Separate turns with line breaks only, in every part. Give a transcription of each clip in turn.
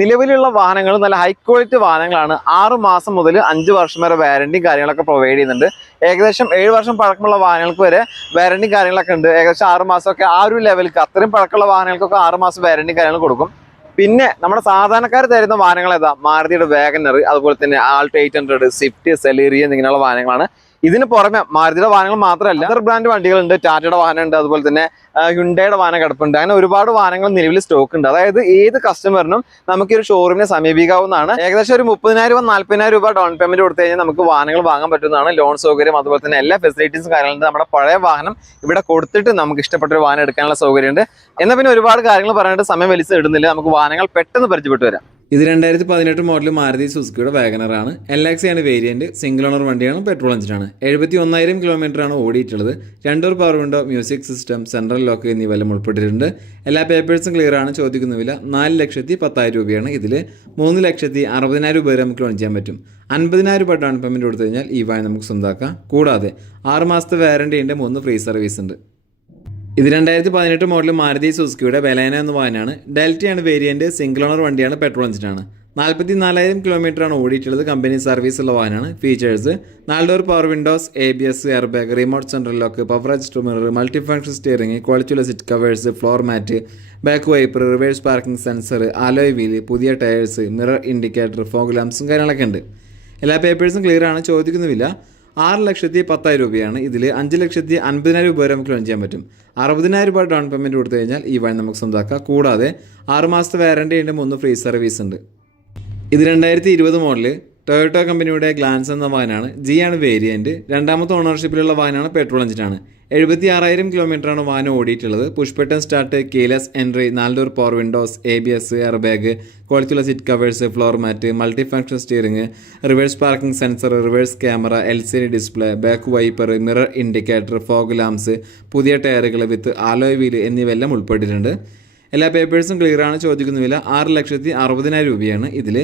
നിലവിലുള്ള വാഹനങ്ങൾ നല്ല ഹൈ ക്വാളിറ്റി വാഹനങ്ങളാണ്. ആറ് മാസം മുതൽ അഞ്ച് വർഷം വരെ വാരണ്ടി കാര്യങ്ങളൊക്കെ പ്രൊവൈഡ് ചെയ്യുന്നുണ്ട്. ഏകദേശം ഏഴ് വർഷം പഴക്കമുള്ള വാഹനങ്ങൾക്ക് വരെ വാരണ്ടി കാര്യങ്ങളൊക്കെ ഉണ്ട്. ഏകദേശം ആറ് മാസമൊക്കെ ആ ഒരു ലെവലിൽ അത്രയും പഴക്കമുള്ള വാഹനങ്ങൾക്കൊക്കെ ആറ് മാസം വാരണ്ടി കാര്യങ്ങൾ കൊടുക്കും. പിന്നെ നമ്മുടെ സാധാരണക്കാർ തരുന്ന വാഹനങ്ങൾ ഏതാ? മാരുതിയുടെ വാഗനർ അതുപോലെ തന്നെ Alto eight hundred Swift Celerio എന്നിങ്ങനെയുള്ള വാഹനങ്ങളാണ്. ഇതിന് പുറമെ മാരുതിയുടെ വാഹനങ്ങൾ മാത്രമല്ല അതർ ബ്രാൻഡ് വണ്ടികളുണ്ട്. ടാറ്റയുടെ വാഹനമുണ്ട് അതുപോലെ തന്നെ ഹുണ്ടയുടെ വാഹനം കിടപ്പുണ്ട്. അങ്ങനെ ഒരുപാട് വാഹനങ്ങൾ നിലവിൽ സ്റ്റോക്ക് ഉണ്ട്. അതായത് ഏത് കസ്റ്റമറിനും നമുക്ക് ഈ ഒരു ഷോറൂമിനെ സമീപിക്കാവുന്നതാണ്. ഏകദേശം ഒരു മുപ്പതിനായിരം രൂപ നാല്പതിനായിരം രൂപ ഡൗൺ പേയ്മെന്റ് കൊടുത്തു കഴിഞ്ഞാൽ നമുക്ക് വാഹനങ്ങൾ വാങ്ങാൻ പറ്റുന്നതാണ്. ലോൺ സൗകര്യം അതുപോലെ തന്നെ എല്ലാ ഫെസിലിറ്റീസും കാര്യങ്ങളുണ്ട്. നമ്മുടെ പഴയ വാഹനം ഇവിടെ കൊടുത്തിട്ട് നമുക്ക് ഇഷ്ടപ്പെട്ട ഒരു വാഹനം എടുക്കാനുള്ള സൗകര്യമുണ്ട്. എന്നാൽ പിന്നെ ഒരുപാട് കാര്യങ്ങൾ പറഞ്ഞിട്ട് സമയം വലിച്ചു ഇടുന്നില്ല നമുക്ക് വാഹനങ്ങൾ പെട്ടെന്ന് പരിചയപ്പെട്ടു വരാം.
ഇത് രണ്ടായിരത്തി പതിനെട്ട് മോഡൽ മാരുതി സുസുക്കിയുടെ വാഗനറാണ് എൽ എക്സ് ആണ് വേരിയന്റ് സിംഗിൾ ഓണർ വണ്ടിയാണ് പെട്രോൾ എഞ്ചിനാണ് എഴുപത്തി ഒന്നായിരം കിലോമീറ്റർ ആണ് ഓടിയിട്ടുള്ളത്. രണ്ടൂർ power window music system central lock എന്നിവയെല്ലാം ഉൾപ്പെട്ടിട്ടുണ്ട്. എല്ലാ പേപ്പേഴ്സും ക്ലിയർ ആണ് ചോദിക്കുന്ന വില നാല് ലക്ഷത്തി പത്തായിരം രൂപയാണ്. ഇതിൽ മൂന്ന് ലക്ഷത്തി അറുപതിനായിരം രൂപ വരെ നമുക്ക് ലോൺ ചെയ്യാൻ പറ്റും. അൻപതിനായിരം രൂപ ഡൗൺ പേയ്മെന്റ് കൊടുത്തു കഴിഞ്ഞാൽ ഈ വായ നമുക്ക് സ്വന്തമാക്കാം കൂടാതെ ആറ് മാസത്തെ വാറണ്ടി ഉണ്ട് മൂന്ന് ഫ്രീ സർവീസ് ഉണ്ട്. ഇത് രണ്ടായിരത്തി പതിനെട്ട് മോഡൽ മാരുതി സുസുക്കിയുടെ ബലേന എന്ന വാഹനമാണ് ഡെൽറ്റയാണ് വേരിയന്റ് സിംഗിൾ ഓണർ വണ്ടിയാണ് പെട്രോൾ എഞ്ചിനാണ് നാൽപ്പത്തി നാലായിരം കിലോമീറ്ററാണ് ഓടിയിട്ടുള്ളത് കമ്പനി സർവീസ് ഉള്ള വാഹനമാണ്. ഫീച്ചേഴ്സ് നാല് door power windows A B S air bag remote central lock power adjust mirror multi function steering ക്വാളിറ്റിയുള്ള seat covers floor mat back wiper reverse parking sensor alloy wheel പുതിയ tyres mirror indicator fog ലാംപ്സും കാര്യങ്ങളൊക്കെ ഉണ്ട്. എല്ലാ പേപ്പേഴ്സും clear ആണ്. ചോദിക്കുന്നുമില്ല. ആറ് ലക്ഷത്തി പത്തായിരം രൂപയാണ് ഇതിൽ അഞ്ച് ലക്ഷത്തി അൻപതിനായിരം രൂപ വരെ നമുക്ക് ലോൺ ചെയ്യാൻ പറ്റും. അറുപതിനായിരം രൂപ ഡൗൺ പേയ്മെന്റ് കൊടുത്തു കഴിഞ്ഞാൽ ഈ വഴി നമുക്ക് സ്വന്തമാക്കാം കൂടാതെ ആറ് മാസത്തെ വാറണ്ടി ഉണ്ട് മൂന്ന് ഫ്രീ സർവീസ് ഉണ്ട്. ഇത് രണ്ടായിരത്തി ഇരുപത് മോഡൽ ടൊയോട്ടോ കമ്പനിയുടെ ഗ്ലാൻസ് എന്ന വാഹനമാണ് ജി ആണ് വേരിയന്റ് രണ്ടാമത്തെ ഓണർഷിപ്പിലുള്ള വാഹനമാണ് പെട്രോൾ എഞ്ചിനാണ് എഴുപത്തി ആറായിരം കിലോമീറ്ററാണ് വാഹനം ഓടിയിട്ടുള്ളത്. Push button start keyless entry നാല് door power windows A B S air bag ക്വാളിറ്റിയുള്ള seat covers floor mat multi function steering reverse parking sensor reverse camera L C D display back wiper mirror indicator fog lamps പുതിയ ടയറുകൾ വിത്ത് ആലോയ് wheel എന്നിവയെല്ലാം ഉൾപ്പെട്ടിട്ടുണ്ട്. എല്ലാ പേപ്പേഴ്സും clear ആണ് ചോദിക്കുന്ന വില ആറ് ലക്ഷത്തി അറുപതിനായിരം രൂപയാണ് ഇതിൽ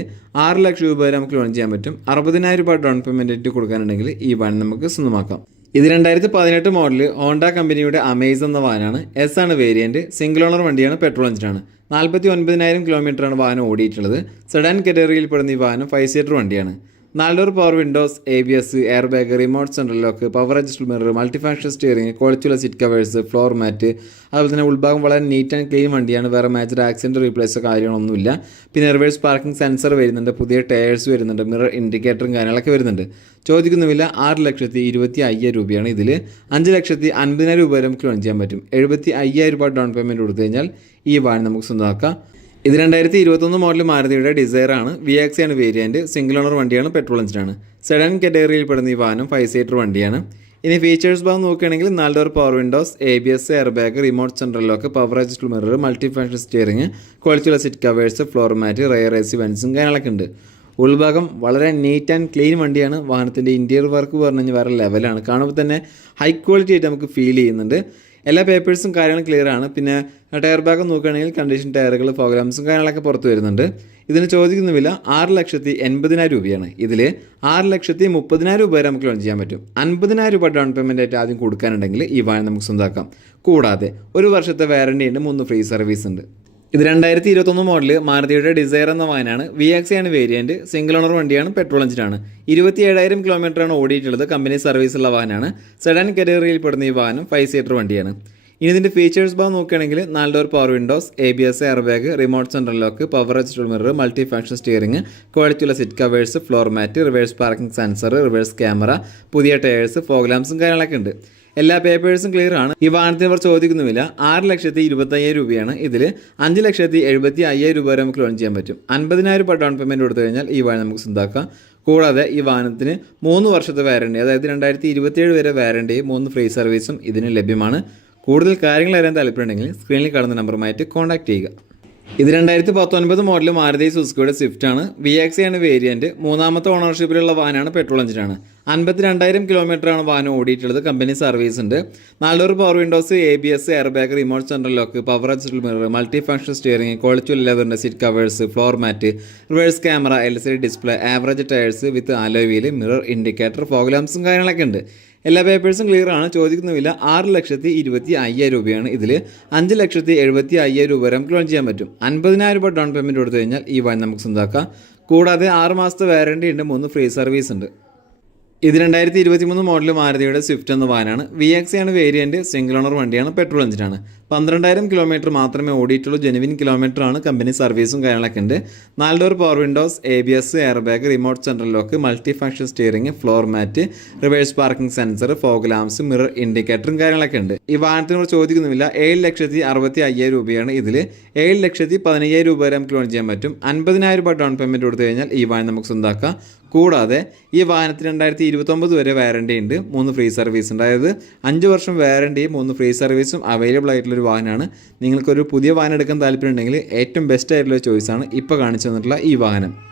ആറ് ലക്ഷം രൂപ വരെ നമുക്ക് ലോൺ ചെയ്യാൻ പറ്റും. അറുപതിനായിരം രൂപ ഡൗൺ പേയ്മെന്റ് ആയിട്ട് കൊടുക്കാനുണ്ടെങ്കിൽ ഈ വാൻ നമുക്ക് സ്വന്തമാക്കാം. ഇത് രണ്ടായിരത്തി പതിനെട്ട് മോഡൽ ഹോണ്ട കമ്പനിയുടെ അമേസ് എന്ന വാനാണ്. എസ് ആണ് വേരിയന്റ് സിംഗിൾ ഓണർ വണ്ടിയാണ് പെട്രോൾ എഞ്ചിനാണ് നാൽപ്പത്തി ഒൻപതിനായിരം കിലോമീറ്ററാണ് വാഹനം ഓടിയിട്ടുള്ളത്. സെഡാൻ കാറ്റഗറിയിൽ പെടുന്ന ഈ വാഹനം ഫൈവ് സീറ്റർ വണ്ടിയാണ്. നാല് door power windows A B S air bag remote central lock power adjust mirror multi function steering ക്വാളിറ്റിയുള്ള സീറ്റ് കവേഴ്സ് ഫ്ലോർ മാറ്റ് അതുപോലെ തന്നെ ഉൾഭാഗം വളരെ നീറ്റ് ആൻഡ് ക്ലീൻ വണ്ടിയാണ്. വേറെ മേജർ ആക്സിഡന്റ് റീപ്ലേസോ കാര്യങ്ങളൊന്നുമില്ല. പിന്നെ റിവേഴ്സ് പാർക്കിംഗ് സെൻസർ വരുന്നുണ്ട് പുതിയ ടയേഴ്സ് വരുന്നുണ്ട് മിറർ ഇൻഡിക്കേറ്ററും കാര്യങ്ങളൊക്കെ വരുന്നുണ്ട്. ചോദിക്കുന്ന വില ആറ് ലക്ഷത്തി ഇരുപത്തി അയ്യായിരം രൂപയാണ് ഇതിൽ അഞ്ച് ലക്ഷത്തി അൻപതിനായിരം രൂപ വരെ നമുക്ക് ലോൺ ചെയ്യാൻ പറ്റും. എഴുപത്തി അയ്യായിരം രൂപ ഡൗൺ പേയ്മെന്റ് കൊടുത്തു കഴിഞ്ഞാൽ ഈ വാഹനം നമുക്ക് സ്വന്തമാക്കാം. ഇത് രണ്ടായിരത്തി ഇരുപത്തൊന്ന് മോഡൽ മാരുതിയുടെ ഡിസയർ ആണ്. വി എക്സ് ആണ് വേരിയന്റ് സിംഗിൾ ഓണർ വണ്ടിയാണ് പെട്രോൾ എഞ്ചിനാണ് സെഡൻ കാറ്റഗറിയിൽ പെടുന്ന ഈ വാഹനം ഫൈവ് സീറ്റർ വണ്ടിയാണ്. ഇനി ഫീച്ചേഴ്സ് ഭാഗം നോക്കുകയാണെങ്കിൽ നാല് door power windows A B S air bag remote central lock power adjust mirror multi function steering ക്വാളിറ്റിയുള്ള seat covers floor mat rear A C വെൻസും കാര്യങ്ങളൊക്കെ ഉണ്ട്. ഉൾഭാഗം വളരെ നീറ്റ് ആൻഡ് ക്ലീൻ വണ്ടിയാണ്. വാഹനത്തിന്റെ ഇന്റീരിയർ വർക്ക് പറഞ്ഞു കഴിഞ്ഞാൽ വേറെ ലെവലാണ് കാണുമ്പോൾ തന്നെ ഹൈ ക്വാളിറ്റി ആയിട്ട് നമുക്ക് ഫീൽ ചെയ്യുന്നുണ്ട്. എല്ലാ പേപ്പേഴ്സും കാര്യങ്ങളും ക്ലിയർ ആണ്. പിന്നെ ടയർ ബാഗ് നോക്കുകയാണെങ്കിൽ കണ്ടീഷൻ ടയറുകൾ പ്രോഗ്രാംസും കാര്യങ്ങളൊക്കെ പുറത്തു വരുന്നുണ്ട്. ഇതിന് ചോദിക്കുന്ന വില ആറ് ലക്ഷത്തി എൺപതിനായിരം രൂപയാണ്. ഇതിൽ ആറ് ലക്ഷത്തി മുപ്പതിനായിരം രൂപ വരെ നമുക്ക് ലോൺ ചെയ്യാൻ പറ്റും. അൻപതിനായിരം രൂപ ഡൗൺ പേയ്മെന്റ് ആയിട്ട് ആദ്യം കൊടുക്കാനുണ്ടെങ്കിൽ ഈ വാഹനം നമുക്ക് സ്വന്തമാക്കാം കൂടാതെ ഒരു വർഷത്തെ വാറണ്ടി ഉണ്ട് മൂന്ന് ഫ്രീ സർവീസ് ഉണ്ട്. ഇത് രണ്ടായിരത്തി ഇരുപത്തൊന്ന് മോഡൽ മാരുതിയുടെ ഡിസയർ എന്ന വാഹനമാണ്. വി എക്സ് ആണ് വേരിയന്റ് സിംഗിൾ ഓണർ വണ്ടിയാണ് പെട്രോൾ എഞ്ചിനാണ് ഇരുപത്തി ഏഴായിരം കിലോമീറ്ററാണ് ഓടിയിട്ടുള്ളത് കമ്പനി സർവീസുള്ള വാഹനമാണ്. സെഡൻ കരിയറിൽ പെടുന്ന ഈ വാഹനം ഫൈവ് സീറ്റർ വണ്ടിയാണ്. ഇനി ഇതിന്റെ ഫീച്ചേഴ്സ് ഭാഗം നോക്കുകയാണെങ്കിൽ നാല് door power windows A B S air bag remote central lock power എച്ച്ഡോൾ mirror multi function steering ക്വാളിറ്റിയുള്ള seat covers floor mat reverse parking sensor reverse camera പുതിയ ടയേഴ്സ് ഫോഗ്ലാംസും കാര്യങ്ങളൊക്കെ ഉണ്ട്. എല്ലാ പേപ്പേഴ്സും ക്ലിയർ ആണ്. ഈ വാഹനത്തിന് ചോദിക്കുന്നുമില്ല. ആറ് ലക്ഷത്തി ഇരുപത്തി അയ്യായിരം രൂപയാണ് ഇതിൽ അഞ്ച് ലക്ഷത്തി എഴുപത്തി അയ്യായിരം രൂപ വരെ നമുക്ക് ലോൺ ചെയ്യാൻ പറ്റും. അൻപതിനായിരം രൂപ ഡൗൺ പേയ്മെന്റ് കൊടുത്തു കഴിഞ്ഞാൽ ഈ വാഹനം നമുക്ക് സ്വന്താക്കാം. കൂടാതെ ഈ വാഹനത്തിന് മൂന്ന് വർഷത്തെ വാരണ്ടി അതായത് രണ്ടായിരത്തി ഇരുപത്തിയേഴ് വരെ വാരണ്ടിയും മൂന്ന് ഫ്രീ സർവീസും ഇതിന് ലഭ്യമാണ്. കൂടുതൽ കാര്യങ്ങൾ അറിയാൻ താല്പര്യമുണ്ടെങ്കിൽ സ്ക്രീനിൽ കാണുന്ന നമ്പറുമായിട്ട് കോൺടാക്ട് ചെയ്യുക. ഇത് രണ്ടായിരത്തി പത്തൊൻപത് മോഡൽ മാരുതി സുസുക്കിയുടെ സ്വിഫ്റ്റ് ആണ്. വി എക്സ് ആണ് വേരിയന്റ് മൂന്നാമത്തെ ഓണർഷിപ്പിലുള്ള വാഹനമാണ് പെട്രോൾ എഞ്ചിനാണ് അൻപത്തി രണ്ടായിരം കിലോമീറ്ററാണ് വാഹനം ഓടിയിട്ടുള്ളത്. കമ്പനി സർവീസ് ഉണ്ട്. നാലൂറ് power windows A B S air bag remote central lock power adjust mirror multi function steering quality ലെവറിന്റെ seat covers floor mat reverse camera L C D display average tyres with അലോവിയിൽ mirror indicator ഫോഗ്ലാംസും കാര്യങ്ങളൊക്കെ ഉണ്ട്. എല്ലാ പേപ്പേഴ്സും clear ആണ്. ചോദിക്കുന്ന വില ആറ് ലക്ഷത്തി ഇരുപത്തി അയ്യായിരം രൂപയാണ്. ഇതിൽ അഞ്ച് ലക്ഷത്തി എഴുപത്തി അയ്യായിരം രൂപ വരെ നമുക്ക് ലോൺ ചെയ്യാൻ പറ്റും. അൻപതിനായിരം രൂപ ഡൗൺ പേയ്മെന്റ് കൊടുത്തു കഴിഞ്ഞാൽ ഈ വാങ്ങി നമുക്ക് സ്വന്തമാക്കാം കൂടാതെ ആറ് മാസത്തെ വാറണ്ടി ഉണ്ട്. മൂന്ന് ഫ്രീ സർവീസ് ഉണ്ട്. ഇത് രണ്ടായിരത്തി ഇരുപത്തി മൂന്ന് മോഡൽ മാരുതിയുടെ സ്വിഫ്റ്റ് എന്ന വാനാണ്. വി എക്സ് ആണ് വേരിയന്റ് സിംഗിൾ ഓണർ വണ്ടിയാണ് പെട്രോൾ എഞ്ചിനാണ് പന്ത്രണ്ടായിരം കിലോമീറ്റർ മാത്രമേ ഓടിയിട്ടുള്ളൂ. ജെനുവിൻ കിലോമീറ്റർ ആണ്. കമ്പനി സർവീസും കാര്യങ്ങളൊക്കെ ഉണ്ട്. നാല് door power windows A B S air bag remote central lock multi function steering floor mat reverse parking sensor fog lamps mirror ഇൻഡിക്കേറ്ററും കാര്യങ്ങളൊക്കെ ഉണ്ട്. ഈ വാഹനത്തിനോട് ചോദിക്കുന്നുമില്ല. ഏഴ് ലക്ഷത്തി അറുപത്തി അയ്യായിരം രൂപയാണ് ഇതിൽ ഏഴ് ലക്ഷത്തി പതിനയ്യായിരം രൂപ വരെ നമുക്ക് ലോൺ ചെയ്യാൻ പറ്റും. അൻപതിനായിരം രൂപ ഡൗൺ പേയ്മെന്റ് കൊടുത്തു കഴിഞ്ഞാൽ ഈ വാഹനം നമുക്ക് സ്വന്തമാക്കാം കൂടാതെ ഈ വാഹനത്തിന് രണ്ടായിരത്തി ഇരുപത്തൊമ്പത് വരെ വാറണ്ടി ഉണ്ട്. മൂന്ന് ഫ്രീ സർവീസ് ഉണ്ട്. അതായത് അഞ്ച് വർഷം വാറണ്ടിയും മൂന്ന് ഫ്രീ സർവീസും അവൈലബിൾ ആയിട്ടുള്ളൊരു വാഹനമാണ്. നിങ്ങൾക്കൊരു പുതിയ വാഹനം എടുക്കാൻ താല്പര്യമുണ്ടെങ്കിൽ ഏറ്റവും ബെസ്റ്റ് ആയിട്ടുള്ള ചോയ്സാണ് ഇപ്പോൾ കാണിച്ചു തന്നിട്ടുള്ള ഈ വാഹനം.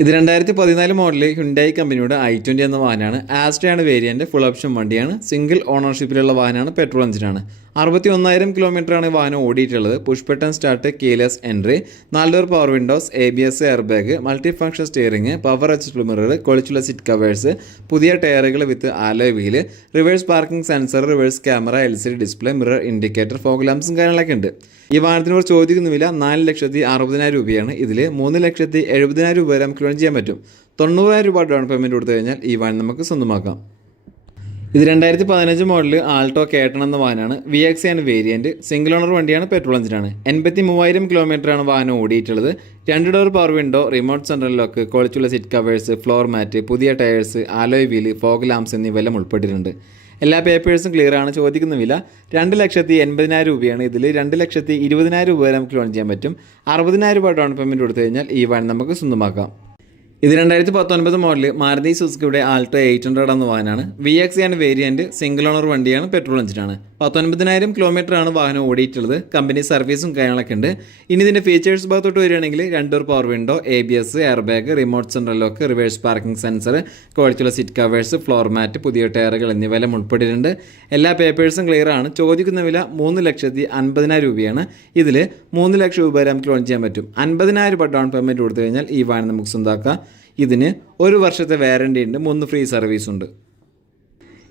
ഇത് രണ്ടായിരത്തി പതിനാല് മോഡലിൽ ഹുണ്ടായി കമ്പനിയുടെ ഐ ട്വന്റി എന്ന വാഹനമാണ്. ആസ്ട്രയാണ് വേരിയന്റ് ഫുൾ ഓപ്ഷൻ വണ്ടിയാണ്. സിംഗിൾ ഓണർഷിപ്പിലുള്ള വാഹനമാണ് പെട്രോൾ എഞ്ചിനാണ് അറുപത്തി ഒന്നായിരം കിലോമീറ്ററാണ് വാഹനം ഓടിയിട്ടുള്ളത്. Push button start keyless entry നാല് door power windows A B S air bag multi function steering power adjustable mirror കൊളിച്ചുള്ള seat covers പുതിയ ടയറുകൾ with alloy wheel reverse parking sensor reverse camera L C D display mirror indicator fog ലാംസും കാര്യങ്ങളൊക്കെ ഉണ്ട്. ഈ വാഹനത്തിന് കുറിച്ച് ചോദിക്കുന്ന വില നാല് ലക്ഷത്തി അറുപതിനായിരം രൂപയാണ് ഇതിൽ മൂന്ന് ലക്ഷത്തി എഴുപതിനായിരം രൂപ വരെ നമുക്ക് ലോൺ ചെയ്യാൻ പറ്റും. തൊണ്ണൂറായിരം രൂപ ഡൗൺ പേയ്മെന്റ് കൊടുത്തു കഴിഞ്ഞാൽ ഈ വാഹനം നമുക്ക് സ്വന്തമാക്കാം. ഇത് രണ്ടായിരത്തി പതിനഞ്ച് മോഡൽ ആൾട്ടോ കേട്ടൺ എന്ന വാഹനമാണ്. വി എക്സ് ആണ് വേരിയന്റ് സിംഗിൾ ഓണർ വണ്ടിയാണ് പെട്രോൾ എഞ്ചിനാണ് എൺപത്തി മൂവായിരം കിലോമീറ്ററാണ് വാഹനം ഓടിയിട്ടുള്ളത്. രണ്ട് door power window remote central lock ക്വാളിറ്റിയുള്ള സീറ്റ് കവേഴ്സ് ഫ്ലോർ മാറ്റ് പുതിയ tyres alloy wheel fog lamps എന്നിവയെല്ലാം ഉൾപ്പെട്ടിട്ടുണ്ട്. എല്ലാ പേപ്പേഴ്സും ക്ലിയർ ആണ് ചോദിക്കുന്ന വില രണ്ട് ലക്ഷത്തി എൺപതിനായിരം രൂപയാണ് ഇതിൽ. രണ്ട് ലക്ഷത്തി ഇരുപതിനായിരം രൂപ വരെ നമുക്ക് ലോൺ ചെയ്യാൻ പറ്റും. അറുപതിനായിരം രൂപ ഡൗൺ പേയ്മെന്റ് കൊടുത്തു കഴിഞ്ഞാൽ ഈ വൺ നമുക്ക് സ്വന്തമാക്കാം. ഇത് രണ്ടായിരത്തി പത്തൊൻപത് മോഡൽ മാരുതി സുസുക്കിയുടെ ആൾട്ടോ എയ്റ്റ് ഹൺഡ്രഡ് എന്ന വാഹനമാണ് വി എക്സ് ആണ് വേരിയന്റ് സിംഗിൾ ഓണർ വണ്ടിയാണ് പെട്രോൾ എഞ്ചിനാണ് പത്തൊൻപതിനായിരം ആണ് വാഹനം ഓടിയിട്ടുള്ളത്. കമ്പനി സർവീസും കാര്യങ്ങളൊക്കെ ഉണ്ട്. ഇനി ഇതിന്റെ ഫീച്ചേഴ്സ് ഭാഗത്തോട്ട് വരികയാണെങ്കിൽ രണ്ടൂർ power window A B S air bag remote central lock reverse parking sensor ക്വാളിറ്റിയുള്ള സീറ്റ് കവേഴ്സ് ഫ്ലോർ മാറ്റ് പുതിയ ടയറുകൾ എന്നിവയെല്ലാം ഉൾപ്പെട്ടിട്ടുണ്ട്. എല്ലാ പേപ്പേഴ്സും ക്ലിയർ ആണ്. ചോദിക്കുന്ന വില മൂന്ന് ലക്ഷത്തി അൻപതിനായിരം രൂപയാണ്. ഇതിൽ മൂന്ന് ലക്ഷം രൂപ വരെ നമുക്ക് ലോൺ ചെയ്യാൻ പറ്റും. അൻപതിനായിരം രൂപ ഡൗൺ പേയ്മെന്റ് കൊടുത്തു കഴിഞ്ഞാൽ ഈ വാഹനം നമുക്ക് സ്വന്തമാക്കാം ഇതിന് ഒരു വർഷത്തെ വാറണ്ടി ഉണ്ട് മൂന്ന് ഫ്രീ സർവീസ് ഉണ്ട്.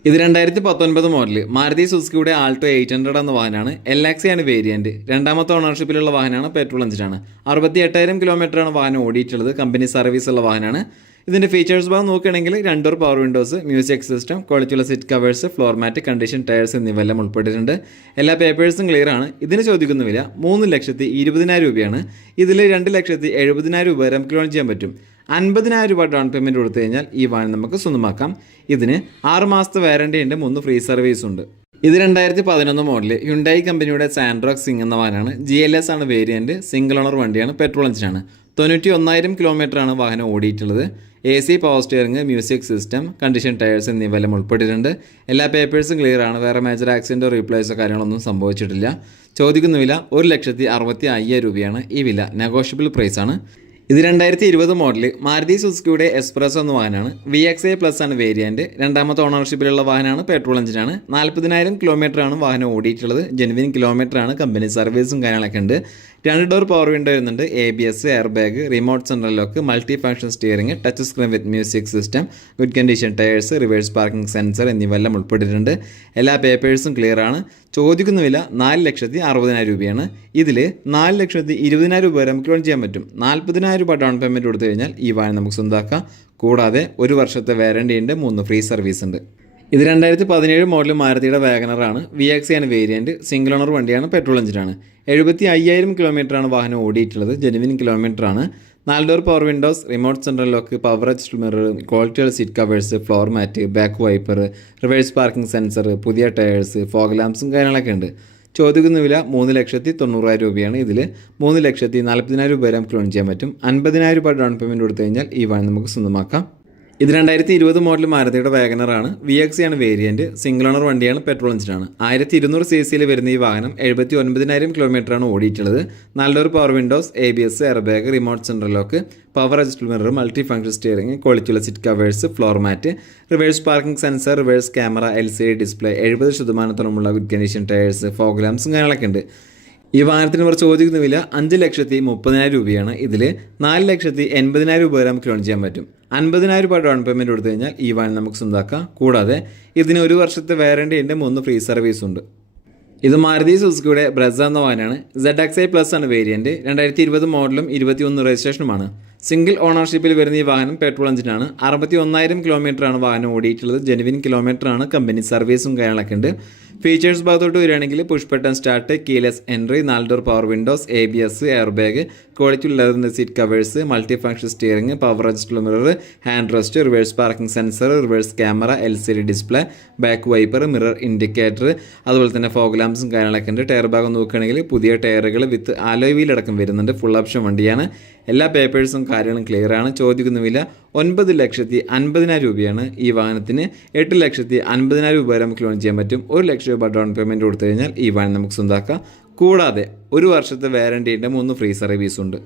ഇത് രണ്ടായിരത്തി പത്തൊൻപത് മോഡൽ മാരുതി സുസുക്കിയുടെ ആൾട്ടോ എയ്റ്റ് ഹൺഡ്രഡ് എന്ന വാഹനമാണ്. എൽ ആണ് വേരിയന്റ് രണ്ടാമത്തെ ഓണർഷിപ്പിലുള്ള വാഹനമാണ് പെട്രോൾ എഞ്ചിനാണ് അറുപത്തി എട്ടായിരം കിലോമീറ്ററാണ് വാഹനം ഓടിയിട്ടുള്ളത്. കമ്പനി സർവീസ് ഉള്ള വാഹനമാണ്. ഇതിന്റെ ഫീച്ചേഴ്സ് ഭാഗം നോക്കുകയാണെങ്കിൽ രണ്ടോർ പവർ വിൻഡോസ് മ്യൂസിക് സിസ്റ്റം ക്വാളിറ്റിയുള്ള seat covers floor mat condition tyres എന്നിവയെല്ലാം ഉൾപ്പെട്ടിട്ടുണ്ട്. എല്ലാ പേപ്പേഴ്സും ക്ലിയർ ആണ്. ഇതിന് ചോദിക്കുന്ന വില മൂന്ന് ലക്ഷത്തി ഇരുപതിനായിരം രൂപയാണ്. ഇതിൽ രണ്ട് ലക്ഷത്തി എഴുപതിനായിരം രൂപ നമുക്ക് ലോൺ ചെയ്യാൻ പറ്റും. അൻപതിനായിരം രൂപ ഡൗൺ പേയ്മെന്റ് കൊടുത്തു കഴിഞ്ഞാൽ ഈ വാഹനം നമുക്ക് സ്വന്തമാക്കാം. ഇതിന് ആറ് മാസത്തെ വാറണ്ടി ഉണ്ട് മൂന്ന് ഫ്രീ സർവീസ് ഉണ്ട്. ഇത് രണ്ടായിരത്തി പതിനൊന്ന് മോഡൽ ഹ്യുണ്ടായി കമ്പനിയുടെ സാൻഡ്രോക് സിംഗ് എന്ന വാഹനമാണ്. ജി എൽ എസ് ആണ് വേരിയന്റ് സിംഗിൾ ഓണർ വണ്ടിയാണ് പെട്രോൾ എഞ്ചിനാണ് തൊണ്ണൂറ്റി ഒന്നായിരം കിലോമീറ്ററാണ് വാഹനം ഓടിയിട്ടുള്ളത്. A C power steering music system condition tyres എന്നിവയെല്ലാം ഉൾപ്പെട്ടിട്ടുണ്ട്. എല്ലാ പേപ്പേഴ്സും ക്ലിയർ ആണ്. വേറെ മേജർ ആക്സിഡന്റോ റീപ്ലേസോ കാര്യങ്ങളൊന്നും സംഭവിച്ചിട്ടില്ല. ചോദിക്കുന്ന വില ഒരു ലക്ഷത്തി അറുപത്തി അയ്യായിരം രൂപയാണ്. ഈ വില നെഗോഷ്യബിൾ പ്രൈസാണ് ഇത് രണ്ടായിരത്തി ഇരുപത് മോഡൽ മാരുതി സുസുക്കിയുടെ എക്സ്പ്രസ് എന്ന വാഹനമാണ്. വി എക്സ് എ പ്ലസ് ആണ് വേരിയന്റ് രണ്ടാമത്തെ ഓണർഷിപ്പിലുള്ള വാഹനമാണ് പെട്രോൾ എഞ്ചിനാണ് നാൽപ്പതിനായിരം കിലോമീറ്ററാണ് വാഹനം ഓടിയിട്ടുള്ളത്. ജെനുവിൻ കിലോമീറ്ററാണ് കമ്പനി സർവീസും കാര്യങ്ങളൊക്കെ ഉണ്ട്. രണ്ട് ഡോർ പവർ വിൻഡോ വരുന്നുണ്ട്. A B S air bag remote central lock multi function steering touch screen with music system good condition tyres reverse parking sensor എന്നിവയെല്ലാം ഉൾപ്പെട്ടിട്ടുണ്ട്. എല്ലാ പേപ്പേഴ്സും ക്ലിയർ ആണ്. ചോദിക്കുന്ന വില നാല് ലക്ഷത്തി അറുപതിനായിരം രൂപയാണ്. ഇതിൽ നാല് ലക്ഷത്തി ഇരുപതിനായിരം രൂപ വരെ നമുക്ക് ലോൺ ചെയ്യാൻ പറ്റും. നാൽപ്പതിനായിരം രൂപ ഡൗൺ പേയ്മെന്റ് കൊടുത്തു കഴിഞ്ഞാൽ ഈ വാഹനം നമുക്ക് സ്വന്തമാക്കാം കൂടാതെ ഒരു വർഷത്തെ വാരണ്ടിയുണ്ട് മൂന്ന് ഫ്രീ സർവീസ് ഉണ്ട്. ഇത് രണ്ടായിരത്തി പതിനേഴ് മോഡൽ മാരുതിയുടെ വാഗനറാണ് വി എക്സ് ആണ് വേരിയന്റ് സിംഗിൾ ഓണർ വണ്ടിയാണ് പെട്രോൾ എഞ്ചിനാണ് എഴുപത്തി അയ്യായിരം കിലോമീറ്ററാണ് വാഹനം ഓടിയിട്ടുള്ളത്. ജെനുവിൻ കിലോമീറ്ററാണ് നാല് door power windows remote central lock power adjust mirror ക്വാളിറ്റിയുള്ള seat covers floor mat back wiper reverse parking sensor പുതിയ ടയേഴ്സ് ഫോഗ് ലാംപ്സും കാര്യങ്ങളൊക്കെ ഉണ്ട്. ചോദിക്കുന്ന വില മൂന്ന് ലക്ഷത്തി തൊണ്ണൂറായിരം രൂപയാണ്. ഇതിൽ മൂന്ന് ലക്ഷത്തി നാൽപ്പതിനായിരം രൂപ വരെ നമുക്ക് ലോൺ ചെയ്യാൻ പറ്റും. അൻപതിനായിരം രൂപ ഡൗൺ പേയ്മെന്റ് കൊടുത്തു കഴിഞ്ഞാൽ ഈ വാഹനം നമുക്ക് സ്വന്തമാക്കാം. ഇത് രണ്ടായിരത്തി ഇരുപത് മോഡൽ മാരുതിയുടെ വാഗനറാണ് വി എക്സി ആണ് വേരിയന്റ് സിംഗിൾ ഓണർ വണ്ടിയാണ് പെട്രോൾ എഞ്ചിനാണ് ആയിരത്തി ഇരുന്നൂറ് സി സിയിൽ വരുന്ന ഈ വാഹനം എഴുപത്തി ഒൻപതിനായിരം കിലോമീറ്ററാണ് ഓടിയിട്ടുള്ളത്. നല്ലൊരു power windows A B S airbag remote central lock power adjust mirror multi function steering ക്വാളിറ്റിയുള്ള seat covers floor mat reverse parking sensor reverse camera L C D display എഴുപത് ശതമാനത്തോളമുള്ള ഗുഡ് കണ്ടീഷൻ ടയേഴ്സ് ഫോഗ് ലാംസും കാര്യങ്ങളൊക്കെ ഉണ്ട്. ഈ വാഹനത്തിന് ഇവർ ചോദിക്കുന്ന വില അഞ്ച് ലക്ഷത്തി മുപ്പതിനായിരം രൂപയാണ്. ഇതിൽ നാല് ലക്ഷത്തി എൺപതിനായിരം രൂപ വരെ നമുക്ക് ലോൺ ചെയ്യാൻ പറ്റും. അൻപതിനായിരം രൂപ ഡൗൺ പേയ്മെന്റ് കൊടുത്തു കഴിഞ്ഞാൽ ഈ വാൻ നമുക്ക് സ്വന്തമാക്കാം കൂടാതെ ഇതിന് ഒരു വർഷത്തെ വാറണ്ടി ഉണ്ട് മൂന്ന് ഫ്രീ സർവീസ് ഉണ്ട്. ഇത് മാരുതി സുസുക്കിയുടെ ബ്രസ എന്ന വാനാണ്. സെഡ് എക്സ് ഐ പ്ലസ് ആണ് വേരിയന്റ് രണ്ടായിരത്തി ഇരുപത് മോഡലും ഇരുപത്തി ഒന്ന് രജിസ്ട്രേഷനുമാണ് സിംഗിൾ ഓണർഷിപ്പിൽ വരുന്ന ഈ വാഹനം പെട്രോൾ എഞ്ചിനാണ് അറുപത്തി ഒന്നായിരം കിലോമീറ്ററാണ് വാഹനം ഓടിയിട്ടുള്ളത്. ജെനുവിൻ കിലോമീറ്ററാണ് കമ്പനി സർവീസും കാര്യങ്ങളൊക്കെ ഉണ്ട്. ഫീച്ചേഴ്സ് ഭാഗത്തോട്ട് വരികയാണെങ്കിൽ push button start keyless entry നാല് door power windows A B S air bag quality ലെതറിന്റെ seat covers multi function steering power adjustable mirror hand rest reverse parking sensor reverse camera L C D display back wiper mirror indicator അതുപോലെ തന്നെ fog ലാംപ്സും കാര്യങ്ങളൊക്കെ ഉണ്ട്. Tyre ഭാഗം നോക്കുകയാണെങ്കിൽ പുതിയ ടയറുകൾ വിത്ത് ആലോയ് വരുന്നുണ്ട്. ഫുൾ ഓപ്ഷൻ വണ്ടിയാണ്. എല്ലാ പേപ്പേഴ്സും കാര്യങ്ങളും ക്ലിയർ ആണ്. ചോദിക്കുന്ന വില ഒൻപത് ലക്ഷത്തി അൻപതിനായിരം രൂപയാണ്. ഈ വാഹനത്തിന് എട്ട് ലക്ഷത്തി അൻപതിനായിരം രൂപ വരെ നമുക്ക് ലോൺ ചെയ്യാൻ പറ്റും. ഒരു ലക്ഷം രൂപ ഡൗൺ പേയ്മെന്റ് കൊടുത്തു കഴിഞ്ഞാൽ ഈ വാഹനം നമുക്ക് സ്വന്തമാക്കാം കൂടാതെ ഒരു വർഷത്തെ വാറണ്ടിയുടെ മൂന്ന് ഫ്രീ സർവീസ് ഉണ്ട്.